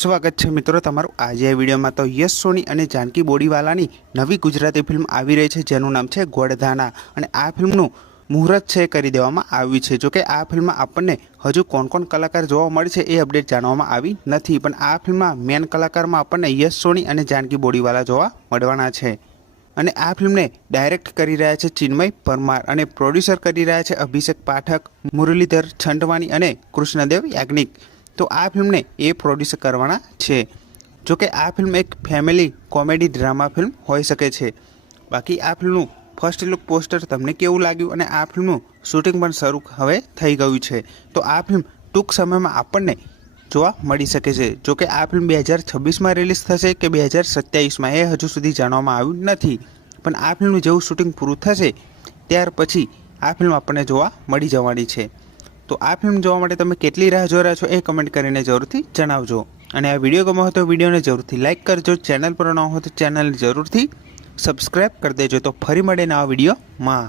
સ્વાગત છે મિત્રો તમારું આજે આ વિડીયોમાં। તો યશ સોની અને જાનકી બોડીવાલાની નવી ગુજરાતી ફિલ્મ આવી રહી છે જેનું નામ છે ગોડધાના અને આ ફિલ્મનું મુહૂર્ત છે કરી દેવામાં આવ્યું છે। જો કે આ ફિલ્મમાં આપણને હજુ કોણ કોણ કલાકાર જોવા મળે છે એ અપડેટ જાણવામાં આવી નથી, પણ આ ફિલ્મમાં મેન કલાકારમાં આપણને યશ સોની અને જાનકી બોડીવાલા જોવા મળવાના છે અને આ ફિલ્મને ડાયરેક્ટ કરી રહ્યા છે ચિન્મય પરમાર અને પ્રોડ્યુસર કરી રહ્યા છે અભિષેક પાઠક, મુરલીધર છંટવાની અને કૃષ્ણદેવ યાજ્ઞિક। તો આ ફિલ્મને એ પ્રોડ્યુસ કરવાના છે। જો કે આ ફિલ્મ એક ફેમિલી કોમેડી ડ્રામા ફિલ્મ હોઈ શકે છે। બાકી આ ફિલ્મનું ફર્સ્ટ લુક પોસ્ટર તમને કેવું લાગ્યું અને આ ફિલ્મનું શૂટિંગ પણ શરૂ હવે થઈ ગયું છે, તો આ ફિલ્મ ટૂંક સમયમાં આપણને જોવા મળી શકે છે। જો કે આ ફિલ્મ 2026માં રિલીઝ થશે કે 2027માં એ હજુ સુધી જાણવામાં આવ્યું નથી, પણ આ ફિલ્મનું જેવું શૂટિંગ પૂરું થશે ત્યાર પછી આ ફિલ્મ આપણને જોવા મળી જવાની છે। તો આ ફિલ્મ જોવા માટે તમે કેટલી રાહ જોઈ રહ્યા છો એ કમેન્ટ કરીને જરૂરથી જણાવજો અને આ વિડીયો ગમ્યો હોય તો વિડીયોને જરૂરથી લાઇક કરજો, ચેનલ પર ન હોય તો ચેનલને જરૂરથી સબસ્ક્રાઈબ કરી દેજો। તો ફરી મળીને આ વિડીયોમાં।